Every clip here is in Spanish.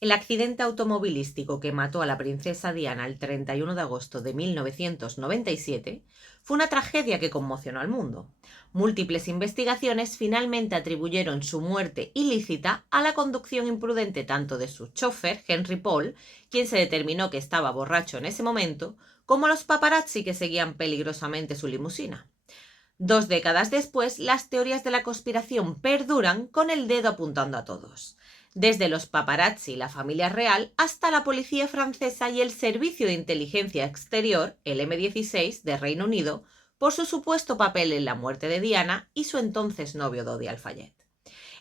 El accidente automovilístico que mató a la princesa Diana el 31 de agosto de 1997 fue una tragedia que conmocionó al mundo. Múltiples investigaciones finalmente atribuyeron su muerte ilícita a la conducción imprudente tanto de su chofer, Henry Paul, quien se determinó que estaba borracho en ese momento, como los paparazzi que seguían peligrosamente su limusina. 2 décadas después, las teorías de la conspiración perduran con el dedo apuntando a todos. Desde los paparazzi y la familia real hasta la policía francesa y el Servicio de Inteligencia Exterior, el M16 de Reino Unido, por su supuesto papel en la muerte de Diana y su entonces novio Dodi Al-Fayed.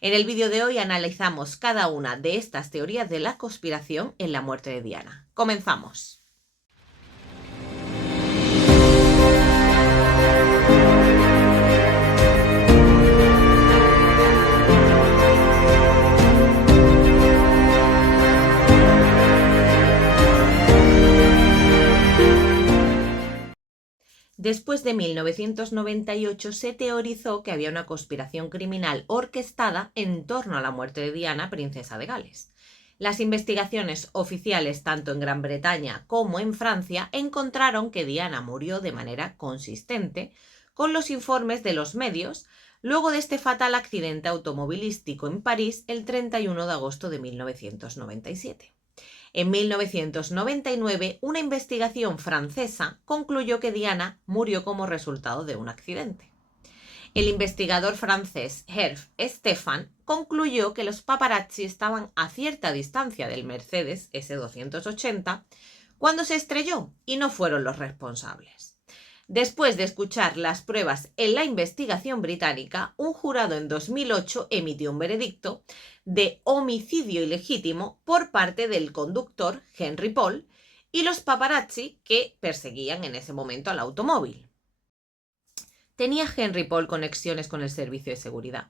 En el vídeo de hoy analizamos cada una de estas teorías de la conspiración en la muerte de Diana. ¡Comenzamos! Después de 1998 se teorizó que había una conspiración criminal orquestada en torno a la muerte de Diana, princesa de Gales. Las investigaciones oficiales tanto en Gran Bretaña como en Francia encontraron que Diana murió de manera consistente con los informes de los medios luego de este fatal accidente automovilístico en París el 31 de agosto de 1997. En 1999, una investigación francesa concluyó que Diana murió como resultado de un accidente. El investigador francés Hervé Stephan concluyó que los paparazzi estaban a cierta distancia del Mercedes S280 cuando se estrelló y no fueron los responsables. Después de escuchar las pruebas en la investigación británica, un jurado en 2008 emitió un veredicto de homicidio ilegítimo por parte del conductor Henry Paul y los paparazzi que perseguían en ese momento al automóvil. ¿Tenía Henry Paul conexiones con el servicio de seguridad?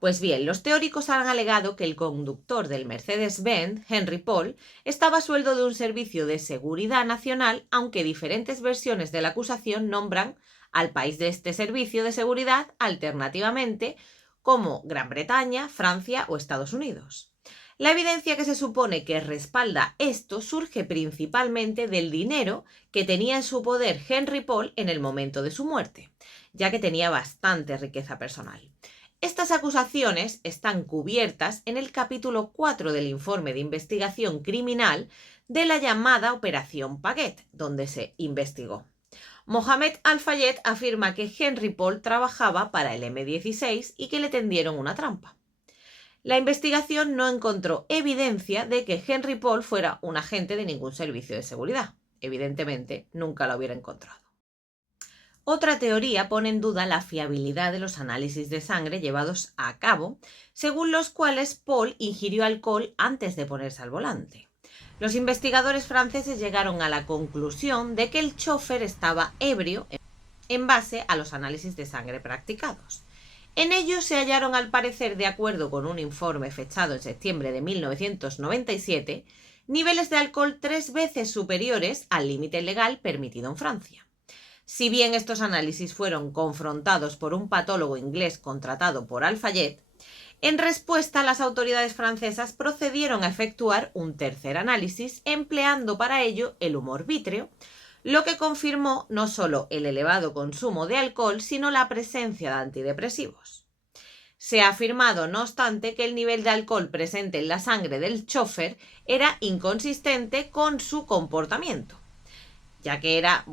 Pues bien, los teóricos han alegado que el conductor del Mercedes-Benz, Henry Paul, estaba a sueldo de un servicio de seguridad nacional, aunque diferentes versiones de la acusación nombran al país de este servicio de seguridad alternativamente como Gran Bretaña, Francia o Estados Unidos. La evidencia que se supone que respalda esto surge principalmente del dinero que tenía en su poder Henry Paul en el momento de su muerte, ya que tenía bastante riqueza personal. Estas acusaciones están cubiertas en el capítulo 4 del informe de investigación criminal de la llamada Operación Paget, donde se investigó. Mohamed Al-Fayed afirma que Henry Paul trabajaba para el M16 y que le tendieron una trampa. La investigación no encontró evidencia de que Henry Paul fuera un agente de ningún servicio de seguridad. Evidentemente, nunca lo hubiera encontrado. Otra teoría pone en duda la fiabilidad de los análisis de sangre llevados a cabo, según los cuales Paul ingirió alcohol antes de ponerse al volante. Los investigadores franceses llegaron a la conclusión de que el chofer estaba ebrio en base a los análisis de sangre practicados. En ellos se hallaron, al parecer, de acuerdo con un informe fechado en septiembre de 1997, niveles de alcohol 3 veces superiores al límite legal permitido en Francia. Si bien estos análisis fueron confrontados por un patólogo inglés contratado por Al-Fayed, en respuesta las autoridades francesas procedieron a efectuar un tercer análisis empleando para ello el humor vítreo, lo que confirmó no solo el elevado consumo de alcohol, sino la presencia de antidepresivos. Se ha afirmado, no obstante, que el nivel de alcohol presente en la sangre del chofer era inconsistente con su comportamiento, ya que era,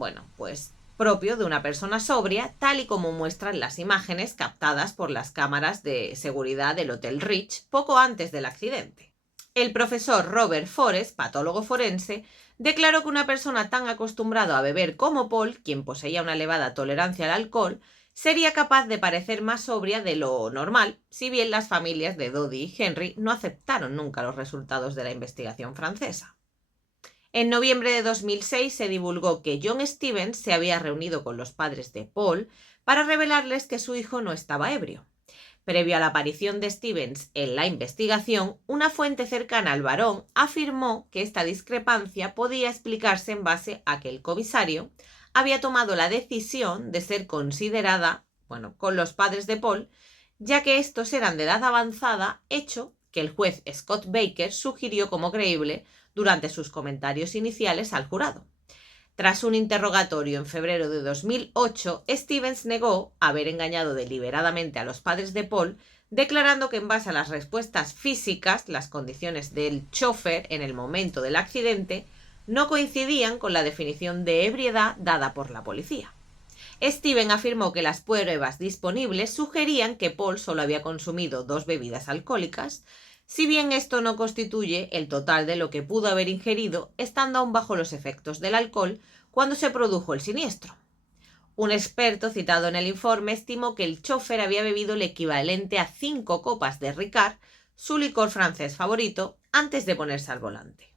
propio de una persona sobria, tal y como muestran las imágenes captadas por las cámaras de seguridad del Hotel Rich poco antes del accidente. El profesor Robert Forrest, patólogo forense, declaró que una persona tan acostumbrada a beber como Paul, quien poseía una elevada tolerancia al alcohol, sería capaz de parecer más sobria de lo normal, si bien las familias de Dodi y Henry no aceptaron nunca los resultados de la investigación francesa. En noviembre de 2006 se divulgó que John Stevens se había reunido con los padres de Paul para revelarles que su hijo no estaba ebrio. Previo a la aparición de Stevens en la investigación, una fuente cercana al varón afirmó que esta discrepancia podía explicarse en base a que el comisario había tomado la decisión de ser considerada, con los padres de Paul, ya que estos eran de edad avanzada, hecho que el juez Scott Baker sugirió como creíble durante sus comentarios iniciales al jurado. Tras un interrogatorio en febrero de 2008, Stevens negó haber engañado deliberadamente a los padres de Paul, declarando que en base a las respuestas físicas, las condiciones del chofer en el momento del accidente no coincidían con la definición de ebriedad dada por la policía. Steven afirmó que las pruebas disponibles sugerían que Paul solo había consumido 2 bebidas alcohólicas, si bien esto no constituye el total de lo que pudo haber ingerido estando aún bajo los efectos del alcohol cuando se produjo el siniestro. Un experto citado en el informe estimó que el chofer había bebido el equivalente a 5 copas de Ricard, su licor francés favorito, antes de ponerse al volante.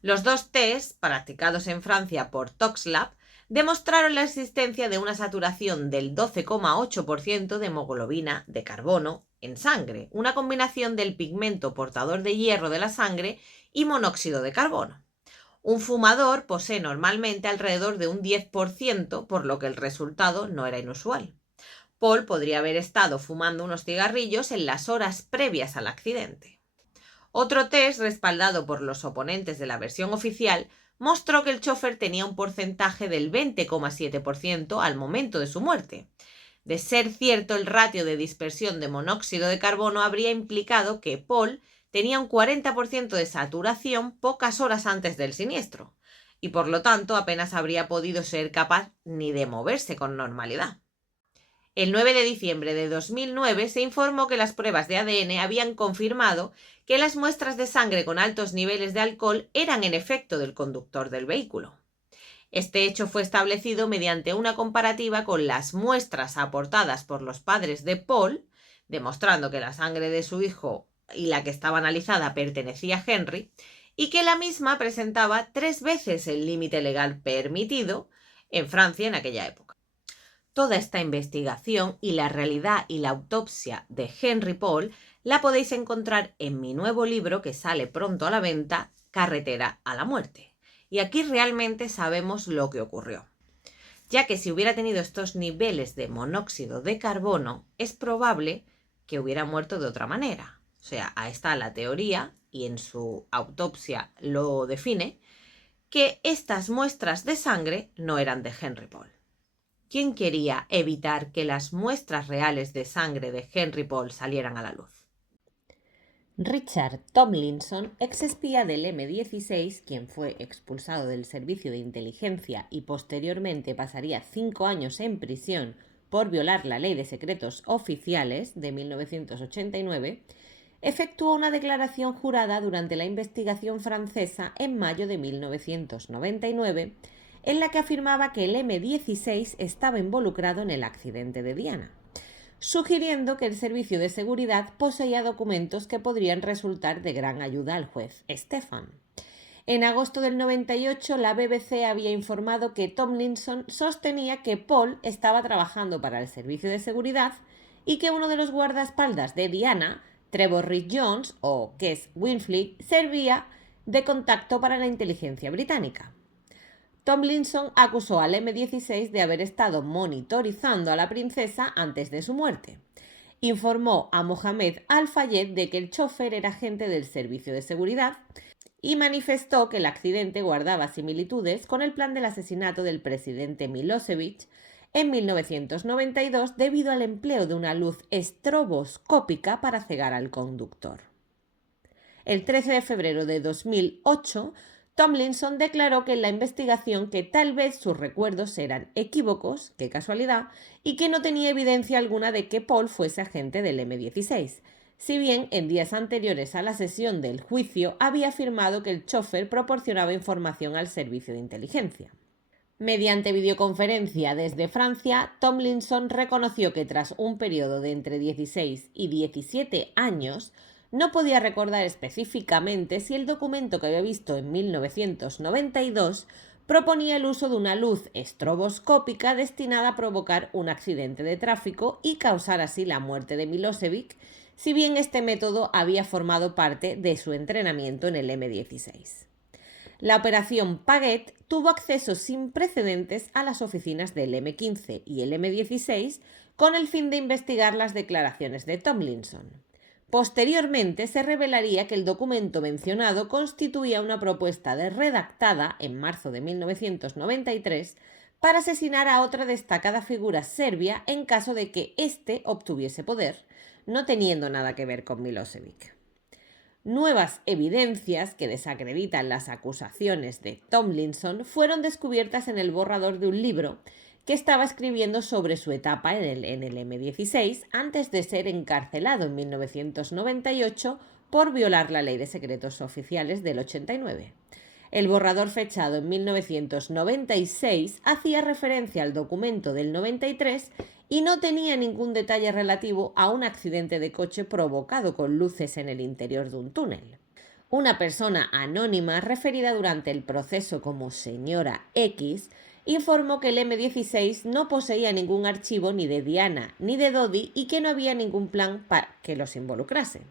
Los 2 tests, practicados en Francia por ToxLab, demostraron la existencia de una saturación del 12,8% de hemoglobina de carbono en sangre, una combinación del pigmento portador de hierro de la sangre y monóxido de carbono. Un fumador posee normalmente alrededor de un 10%, por lo que el resultado no era inusual. Paul podría haber estado fumando unos cigarrillos en las horas previas al accidente. Otro test, respaldado por los oponentes de la versión oficial, mostró que el chofer tenía un porcentaje del 20,7% al momento de su muerte. De ser cierto el ratio de dispersión de monóxido de carbono, habría implicado que Paul tenía un 40% de saturación pocas horas antes del siniestro, y por lo tanto apenas habría podido ser capaz ni de moverse con normalidad. El 9 de diciembre de 2009 se informó que las pruebas de ADN habían confirmado que las muestras de sangre con altos niveles de alcohol eran en efecto del conductor del vehículo. Este hecho fue establecido mediante una comparativa con las muestras aportadas por los padres de Paul, demostrando que la sangre de su hijo y la que estaba analizada pertenecía a Henry, y que la misma presentaba 3 veces el límite legal permitido en Francia en aquella época. Toda esta investigación y la realidad y la autopsia de Henry Paul la podéis encontrar en mi nuevo libro que sale pronto a la venta, Carretera a la muerte. Y aquí realmente sabemos lo que ocurrió, ya que si hubiera tenido estos niveles de monóxido de carbono, es probable que hubiera muerto de otra manera. O sea, ahí está la teoría, y en su autopsia lo define, que estas muestras de sangre no eran de Henry Paul. ¿Quién quería evitar que las muestras reales de sangre de Henry Paul salieran a la luz? Richard Tomlinson, exespía del M-16, quien fue expulsado del servicio de inteligencia y posteriormente pasaría 5 años en prisión por violar la Ley de Secretos Oficiales de 1989, efectuó una declaración jurada durante la investigación francesa en mayo de 1999, en la que afirmaba que el M-16 estaba involucrado en el accidente de Diana, sugiriendo que el servicio de seguridad poseía documentos que podrían resultar de gran ayuda al juez Stephan. En agosto del 98, la BBC había informado que Tomlinson sostenía que Paul estaba trabajando para el servicio de seguridad y que uno de los guardaespaldas de Diana, Trevor Reed-Jones o Kes Winfrey, servía de contacto para la inteligencia británica. Tomlinson acusó al M-16 de haber estado monitorizando a la princesa antes de su muerte. Informó a Mohamed Al-Fayed de que el chofer era agente del servicio de seguridad y manifestó que el accidente guardaba similitudes con el plan del asesinato del presidente Milosevic en 1992 debido al empleo de una luz estroboscópica para cegar al conductor. El 13 de febrero de 2008, Tomlinson declaró que en la investigación que tal vez sus recuerdos eran equívocos, qué casualidad, y que no tenía evidencia alguna de que Paul fuese agente del M-16, si bien en días anteriores a la sesión del juicio había afirmado que el chofer proporcionaba información al servicio de inteligencia. Mediante videoconferencia desde Francia, Tomlinson reconoció que tras un periodo de entre 16 y 17 años, no podía recordar específicamente si el documento que había visto en 1992 proponía el uso de una luz estroboscópica destinada a provocar un accidente de tráfico y causar así la muerte de Milosevic, si bien este método había formado parte de su entrenamiento en el M-16. La operación Paget tuvo acceso sin precedentes a las oficinas del M-15 y el M-16 con el fin de investigar las declaraciones de Tomlinson. Posteriormente se revelaría que el documento mencionado constituía una propuesta redactada en marzo de 1993 para asesinar a otra destacada figura serbia en caso de que éste obtuviese poder, no teniendo nada que ver con Milosevic. Nuevas evidencias que desacreditan las acusaciones de Tomlinson fueron descubiertas en el borrador de un libro que estaba escribiendo sobre su etapa en el M16 antes de ser encarcelado en 1998 por violar la Ley de Secretos Oficiales del 89. El borrador fechado en 1996 hacía referencia al documento del 93 y no tenía ningún detalle relativo a un accidente de coche provocado con luces en el interior de un túnel. Una persona anónima referida durante el proceso como señora X informó que el M16 no poseía ningún archivo ni de Diana ni de Dodi y que no había ningún plan para que los involucrase.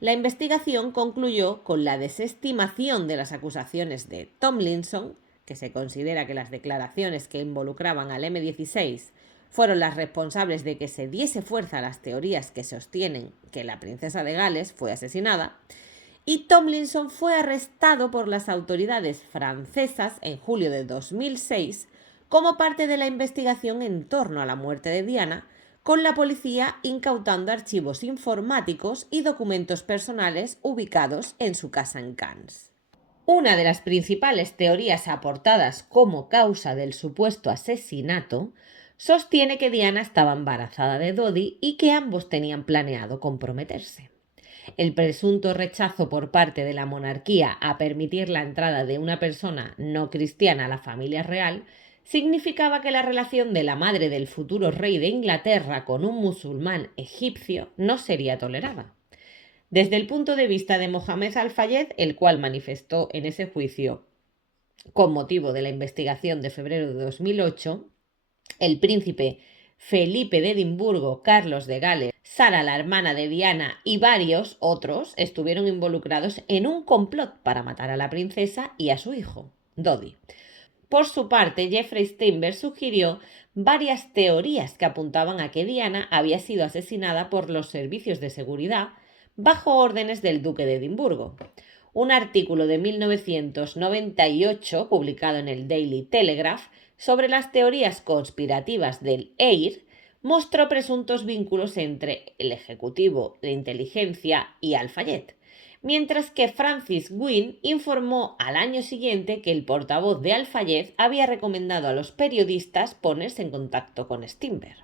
La investigación concluyó con la desestimación de las acusaciones de Tomlinson, que se considera que las declaraciones que involucraban al M16 fueron las responsables de que se diese fuerza a las teorías que sostienen que la princesa de Gales fue asesinada, y Tomlinson fue arrestado por las autoridades francesas en julio de 2006 como parte de la investigación en torno a la muerte de Diana, con la policía incautando archivos informáticos y documentos personales ubicados en su casa en Cannes. Una de las principales teorías aportadas como causa del supuesto asesinato sostiene que Diana estaba embarazada de Dodi y que ambos tenían planeado comprometerse. El presunto rechazo por parte de la monarquía a permitir la entrada de una persona no cristiana a la familia real significaba que la relación de la madre del futuro rey de Inglaterra con un musulmán egipcio no sería tolerada. Desde el punto de vista de Mohamed Al-Fayed, el cual manifestó en ese juicio con motivo de la investigación de febrero de 2008, el príncipe Felipe de Edimburgo, Carlos de Gales, Sara, la hermana de Diana, y varios otros estuvieron involucrados en un complot para matar a la princesa y a su hijo, Dodi. Por su parte, Jeffrey Steinberg sugirió varias teorías que apuntaban a que Diana había sido asesinada por los servicios de seguridad bajo órdenes del duque de Edimburgo. Un artículo de 1998, publicado en el Daily Telegraph, sobre las teorías conspirativas del EIR, mostró presuntos vínculos entre el ejecutivo de inteligencia y Al-Fayed, mientras que Francis Gwynne informó al año siguiente que el portavoz de Al-Fayed había recomendado a los periodistas ponerse en contacto con Steinberg.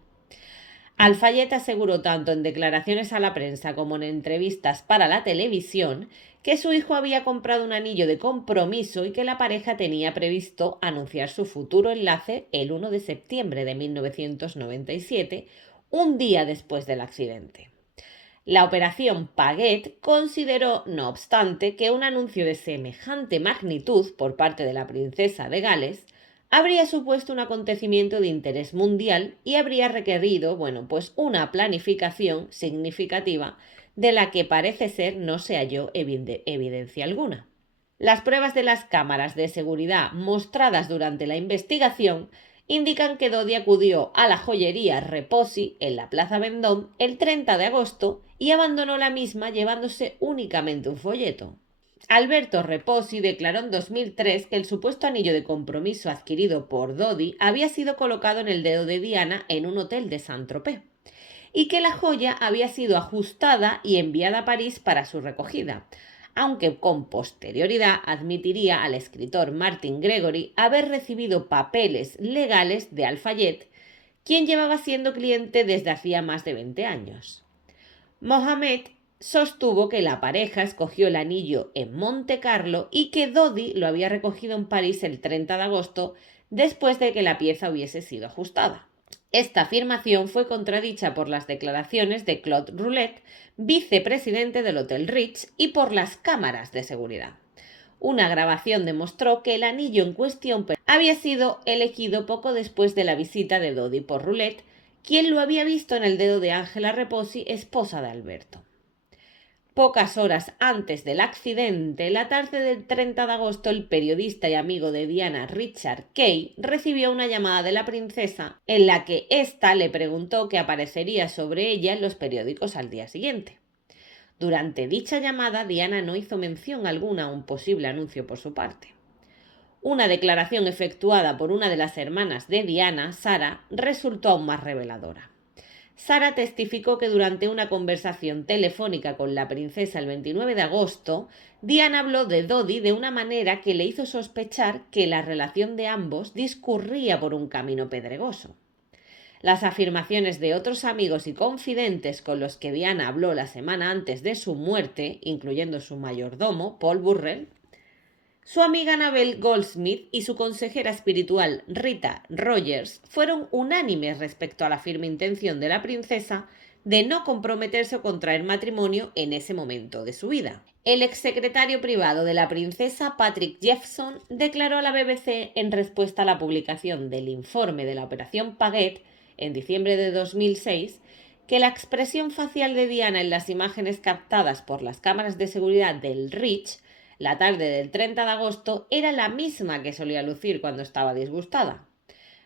Al-Fayed aseguró tanto en declaraciones a la prensa como en entrevistas para la televisión que su hijo había comprado un anillo de compromiso y que la pareja tenía previsto anunciar su futuro enlace el 1 de septiembre de 1997, un día después del accidente. La operación Paget consideró, no obstante, que un anuncio de semejante magnitud por parte de la princesa de Gales habría supuesto un acontecimiento de interés mundial y habría requerido, una planificación significativa de la que parece ser no se halló evidencia alguna. Las pruebas de las cámaras de seguridad mostradas durante la investigación indican que Dodi acudió a la joyería Reposi en la Plaza Vendôme el 30 de agosto y abandonó la misma llevándose únicamente un folleto. Alberto Reposi declaró en 2003 que el supuesto anillo de compromiso adquirido por Dodi había sido colocado en el dedo de Diana en un hotel de Saint-Tropez y que la joya había sido ajustada y enviada a París para su recogida, aunque con posterioridad admitiría al escritor Martin Gregory haber recibido papeles legales de Al-Fayed, quien llevaba siendo cliente desde hacía más de 20 años. Mohamed sostuvo que la pareja escogió el anillo en Monte Carlo y que Dodi lo había recogido en París el 30 de agosto después de que la pieza hubiese sido ajustada. Esta afirmación fue contradicha por las declaraciones de Claude Roulet, vicepresidente del Hotel Ritz, y por las cámaras de seguridad. Una grabación demostró que el anillo en cuestión había sido elegido poco después de la visita de Dodi por Roulet, quien lo había visto en el dedo de Angela Reposi, esposa de Alberto. Pocas horas antes del accidente, la tarde del 30 de agosto, el periodista y amigo de Diana, Richard Kay, recibió una llamada de la princesa en la que ésta le preguntó qué aparecería sobre ella en los periódicos al día siguiente. Durante dicha llamada, Diana no hizo mención alguna a un posible anuncio por su parte. Una declaración efectuada por una de las hermanas de Diana, Sara, resultó aún más reveladora. Sara testificó que durante una conversación telefónica con la princesa el 29 de agosto, Diana habló de Dodi de una manera que le hizo sospechar que la relación de ambos discurría por un camino pedregoso. Las afirmaciones de otros amigos y confidentes con los que Diana habló la semana antes de su muerte, incluyendo su mayordomo, Paul Burrell, su amiga Annabel Goldsmith y su consejera espiritual Rita Rogers fueron unánimes respecto a la firme intención de la princesa de no comprometerse o contraer matrimonio en ese momento de su vida. El exsecretario privado de la princesa, Patrick Jeffson, declaró a la BBC en respuesta a la publicación del informe de la Operación Paget en diciembre de 2006 que la expresión facial de Diana en las imágenes captadas por las cámaras de seguridad del Reach la tarde del 30 de agosto era la misma que solía lucir cuando estaba disgustada.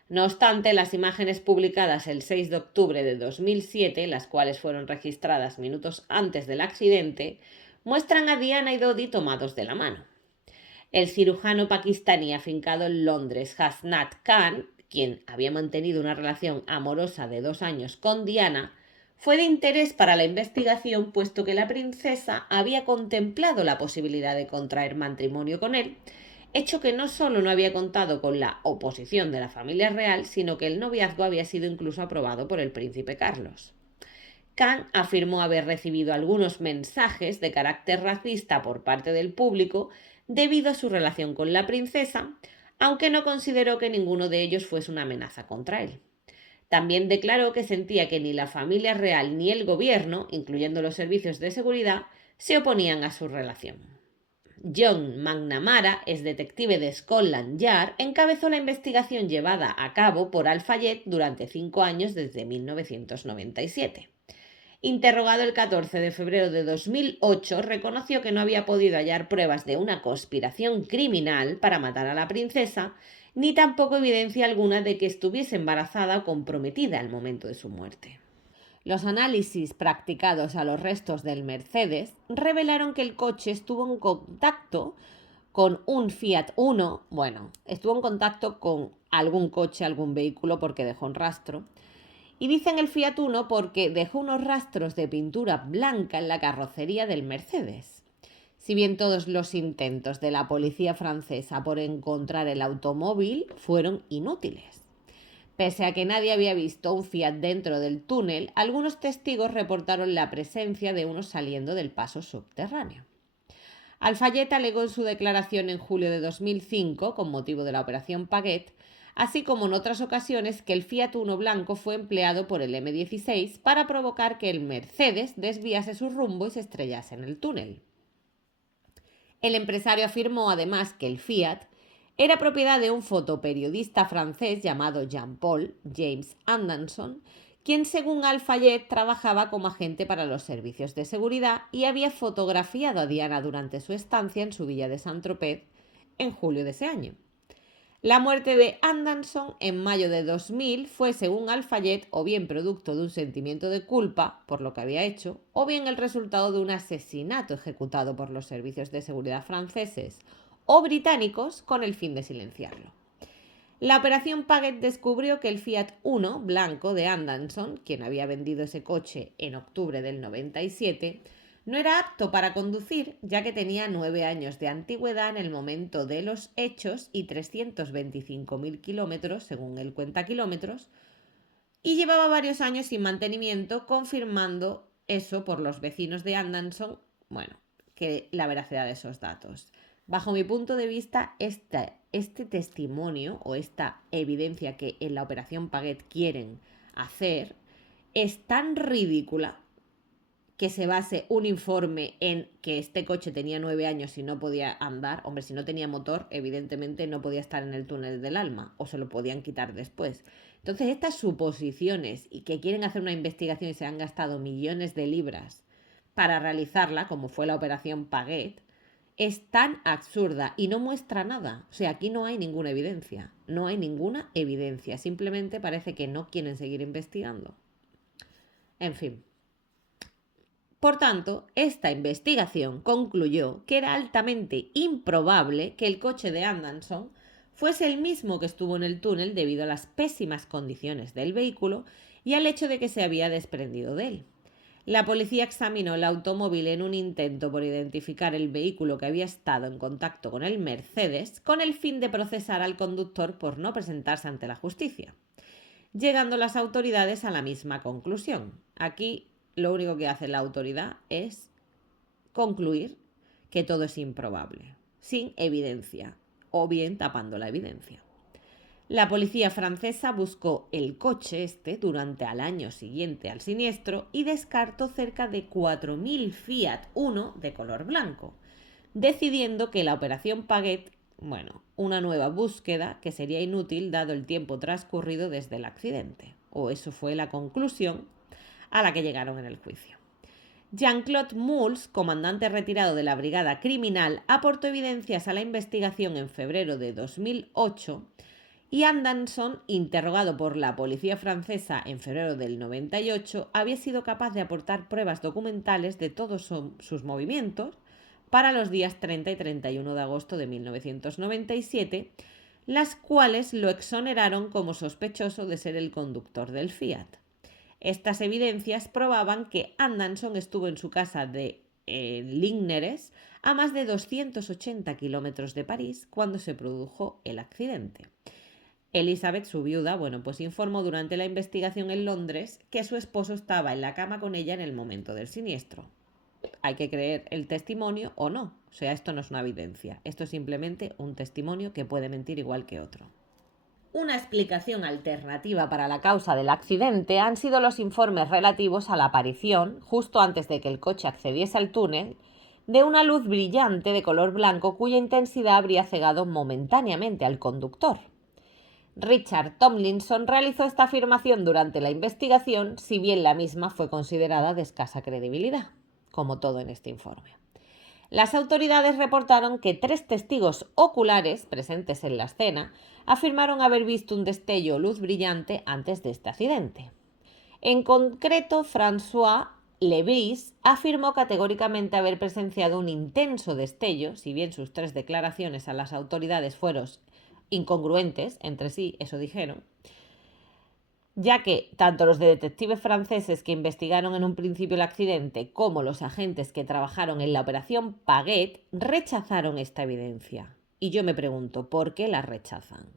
No obstante, las imágenes publicadas el 6 de octubre de 2007, las cuales fueron registradas minutos antes del accidente, muestran a Diana y Dodi tomados de la mano. El cirujano pakistaní afincado en Londres, Hasnat Khan, quien había mantenido una relación amorosa de 2 años con Diana, fue de interés para la investigación puesto que la princesa había contemplado la posibilidad de contraer matrimonio con él, hecho que no solo no había contado con la oposición de la familia real, sino que el noviazgo había sido incluso aprobado por el príncipe Carlos. Khan afirmó haber recibido algunos mensajes de carácter racista por parte del público debido a su relación con la princesa, aunque no consideró que ninguno de ellos fuese una amenaza contra él. También declaró que sentía que ni la familia real ni el gobierno, incluyendo los servicios de seguridad, se oponían a su relación. John McNamara, ex detective de Scotland Yard, encabezó la investigación llevada a cabo por Al-Fayed durante 5 años desde 1997. Interrogado el 14 de febrero de 2008, reconoció que no había podido hallar pruebas de una conspiración criminal para matar a la princesa, ni tampoco evidencia alguna de que estuviese embarazada o comprometida al momento de su muerte. Los análisis practicados a los restos del Mercedes revelaron que el coche estuvo en contacto con un Fiat Uno, estuvo en contacto con algún coche, algún vehículo porque dejó un rastro. Y dicen el Fiat Uno porque dejó unos rastros de pintura blanca en la carrocería del Mercedes. Si bien todos los intentos de la policía francesa por encontrar el automóvil fueron inútiles. Pese a que nadie había visto un Fiat dentro del túnel, algunos testigos reportaron la presencia de uno saliendo del paso subterráneo. Al-Fayed alegó en su declaración en julio de 2005, con motivo de la Operación Paget, así como en otras ocasiones, que el Fiat Uno blanco fue empleado por el M16 para provocar que el Mercedes desviase su rumbo y se estrellase en el túnel. El empresario afirmó además que el Fiat era propiedad de un fotoperiodista francés llamado Jean-Paul James Anderson, quien según Al-Fayed trabajaba como agente para los servicios de seguridad y había fotografiado a Diana durante su estancia en su villa de Saint-Tropez en julio de ese año. La muerte de Anderson en mayo de 2000 fue, según Al-Fayed, o bien producto de un sentimiento de culpa por lo que había hecho, o bien el resultado de un asesinato ejecutado por los servicios de seguridad franceses o británicos con el fin de silenciarlo. La operación Paget descubrió que el Fiat Uno blanco de Anderson, quien había vendido ese coche en octubre del 97, no era apto para conducir, ya que tenía 9 años de antigüedad en el momento de los hechos y 325.000 kilómetros, según el cuentakilómetros, y llevaba varios años sin mantenimiento, confirmando eso por los vecinos de Anderson, que la veracidad de esos datos. Bajo mi punto de vista, este testimonio o esta evidencia que en la Operación Paget quieren hacer es tan ridícula que se base un informe en que este coche tenía 9 años y no podía andar. Hombre, si no tenía motor, evidentemente no podía estar en el túnel del alma o se lo podían quitar después. Entonces, estas suposiciones y que quieren hacer una investigación y se han gastado millones de libras para realizarla, como fue la Operación Paget, es tan absurda y no muestra nada. O sea, aquí no hay ninguna evidencia. No hay ninguna evidencia. Simplemente parece que no quieren seguir investigando. En fin. Por tanto, esta investigación concluyó que era altamente improbable que el coche de Anderson fuese el mismo que estuvo en el túnel debido a las pésimas condiciones del vehículo y al hecho de que se había desprendido de él. La policía examinó el automóvil en un intento por identificar el vehículo que había estado en contacto con el Mercedes con el fin de procesar al conductor por no presentarse ante la justicia, llegando las autoridades a la misma conclusión. Aquí lo único que hace la autoridad es concluir que todo es improbable, sin evidencia, o bien tapando la evidencia. La policía francesa buscó el coche durante el año siguiente al siniestro y descartó cerca de 4.000 Fiat Uno de color blanco, decidiendo que la operación Paget, una nueva búsqueda que sería inútil dado el tiempo transcurrido desde el accidente. O eso fue la conclusión a la que llegaron en el juicio. Jean-Claude Mouls, comandante retirado de la brigada criminal, aportó evidencias a la investigación en febrero de 2008 y Anderson, interrogado por la policía francesa en febrero del 98, había sido capaz de aportar pruebas documentales de todos sus movimientos para los días 30 y 31 de agosto de 1997, las cuales lo exoneraron como sospechoso de ser el conductor del Fiat. Estas evidencias probaban que Anderson estuvo en su casa de Ligneres, a más de 280 kilómetros de París, cuando se produjo el accidente. Elizabeth, su viuda, informó durante la investigación en Londres que su esposo estaba en la cama con ella en el momento del siniestro. Hay que creer el testimonio o no. O sea, esto no es una evidencia. Esto es simplemente un testimonio que puede mentir igual que otro. Una explicación alternativa para la causa del accidente han sido los informes relativos a la aparición, justo antes de que el coche accediese al túnel, de una luz brillante de color blanco cuya intensidad habría cegado momentáneamente al conductor. Richard Tomlinson realizó esta afirmación durante la investigación, si bien la misma fue considerada de escasa credibilidad, como todo en este informe. Las autoridades reportaron que 3 testigos oculares presentes en la escena afirmaron haber visto un destello o luz brillante antes de este accidente. En concreto, François Lebris afirmó categóricamente haber presenciado un intenso destello, si bien sus 3 declaraciones a las autoridades fueron incongruentes entre sí, eso dijeron, ya que tanto los detectives franceses que investigaron en un principio el accidente como los agentes que trabajaron en la operación Paget rechazaron esta evidencia. Y yo me pregunto, ¿por qué la rechazan?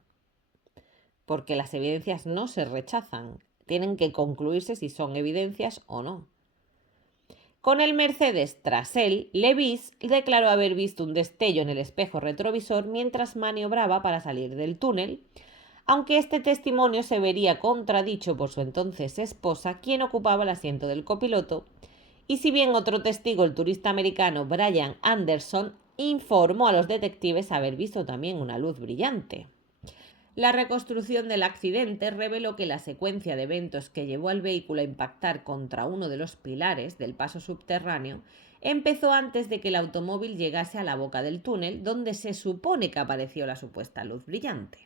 Porque las evidencias no se rechazan, tienen que concluirse si son evidencias o no. Con el Mercedes tras él, Lebris declaró haber visto un destello en el espejo retrovisor mientras maniobraba para salir del túnel, aunque este testimonio se vería contradicho por su entonces esposa, quien ocupaba el asiento del copiloto, y si bien otro testigo, el turista americano Brian Anderson, informó a los detectives haber visto también una luz brillante. La reconstrucción del accidente reveló que la secuencia de eventos que llevó al vehículo a impactar contra uno de los pilares del paso subterráneo empezó antes de que el automóvil llegase a la boca del túnel, donde se supone que apareció la supuesta luz brillante.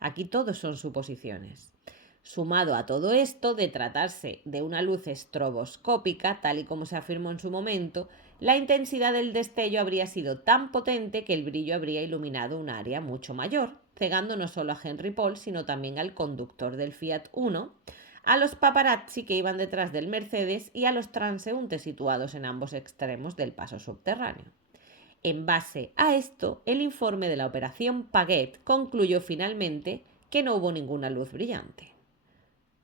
Aquí todos son suposiciones. Sumado a todo esto, de tratarse de una luz estroboscópica, tal y como se afirmó en su momento, la intensidad del destello habría sido tan potente que el brillo habría iluminado un área mucho mayor, cegando no solo a Henry Paul, sino también al conductor del Fiat Uno, a los paparazzi que iban detrás del Mercedes y a los transeúntes situados en ambos extremos del paso subterráneo. En base a esto, el informe de la operación Paget concluyó finalmente que no hubo ninguna luz brillante.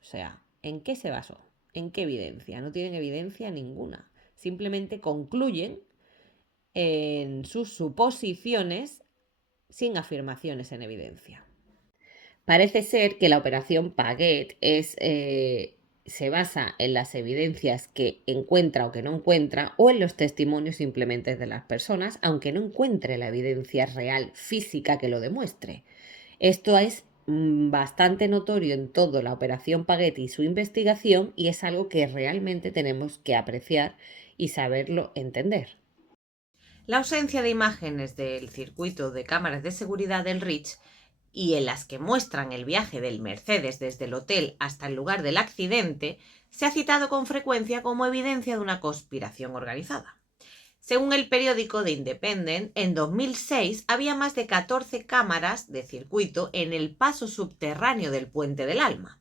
O sea, ¿en qué se basó? ¿En qué evidencia? No tienen evidencia ninguna. Simplemente concluyen en sus suposiciones sin afirmaciones en evidencia. Parece ser que la operación Paget se basa en las evidencias que encuentra o que no encuentra, o en los testimonios simplemente de las personas, aunque no encuentre la evidencia real física que lo demuestre. Esto es bastante notorio en toda la operación Paget y su investigación, y es algo que realmente tenemos que apreciar y saberlo entender. La ausencia de imágenes del circuito de cámaras de seguridad del Ritz y en las que muestran el viaje del Mercedes desde el hotel hasta el lugar del accidente, se ha citado con frecuencia como evidencia de una conspiración organizada. Según el periódico The Independent, en 2006 había más de 14 cámaras de circuito en el paso subterráneo del Puente del Alma,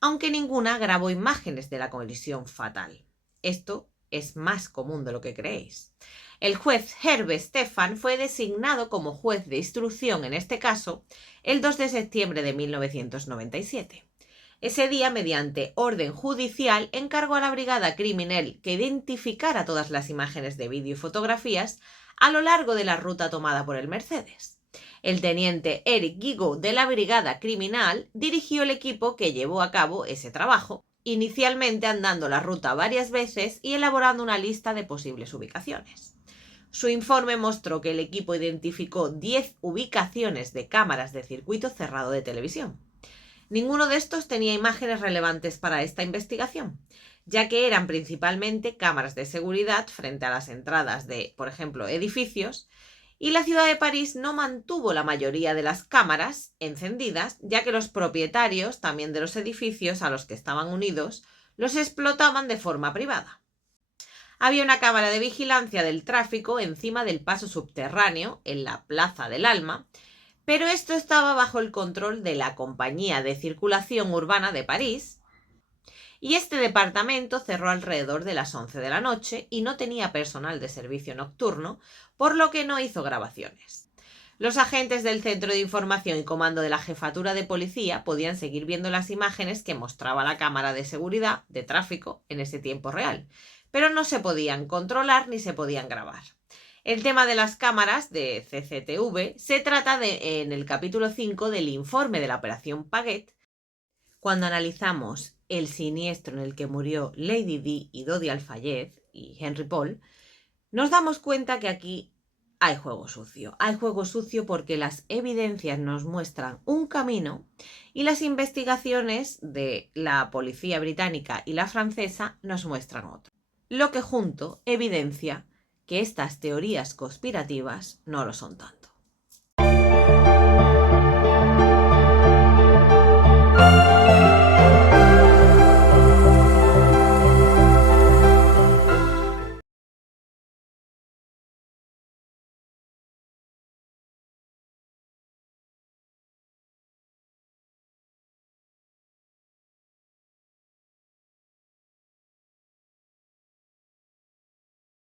aunque ninguna grabó imágenes de la colisión fatal. Esto es más común de lo que creéis. El juez Hervé Stephan fue designado como juez de instrucción en este caso el 2 de septiembre de 1997. Ese día, mediante orden judicial, encargó a la brigada criminal que identificara todas las imágenes de vídeo y fotografías a lo largo de la ruta tomada por el Mercedes. El teniente Eric Gigot de la brigada criminal dirigió el equipo que llevó a cabo ese trabajo, inicialmente andando la ruta varias veces y elaborando una lista de posibles ubicaciones. Su informe mostró que el equipo identificó 10 ubicaciones de cámaras de circuito cerrado de televisión. Ninguno de estos tenía imágenes relevantes para esta investigación, ya que eran principalmente cámaras de seguridad frente a las entradas de, por ejemplo, edificios, y la ciudad de París no mantuvo la mayoría de las cámaras encendidas, ya que los propietarios, también de los edificios a los que estaban unidos, los explotaban de forma privada. Había una cámara de vigilancia del tráfico encima del paso subterráneo, en la Plaza del Alma, pero esto estaba bajo el control de la Compañía de Circulación Urbana de París, y este departamento cerró alrededor de las 11 de la noche y no tenía personal de servicio nocturno, por lo que no hizo grabaciones. Los agentes del Centro de Información y Comando de la Jefatura de Policía podían seguir viendo las imágenes que mostraba la cámara de seguridad de tráfico en ese tiempo real, pero no se podían controlar ni se podían grabar. El tema de las cámaras de CCTV se trata en el capítulo 5 del informe de la Operación Paget, cuando analizamos el siniestro en el que murió Lady Di y Dodi Al-Fayed y Henry Paul, nos damos cuenta que aquí hay juego sucio. Hay juego sucio porque las evidencias nos muestran un camino y las investigaciones de la policía británica y la francesa nos muestran otro. Lo que junto evidencia que estas teorías conspirativas no lo son tanto.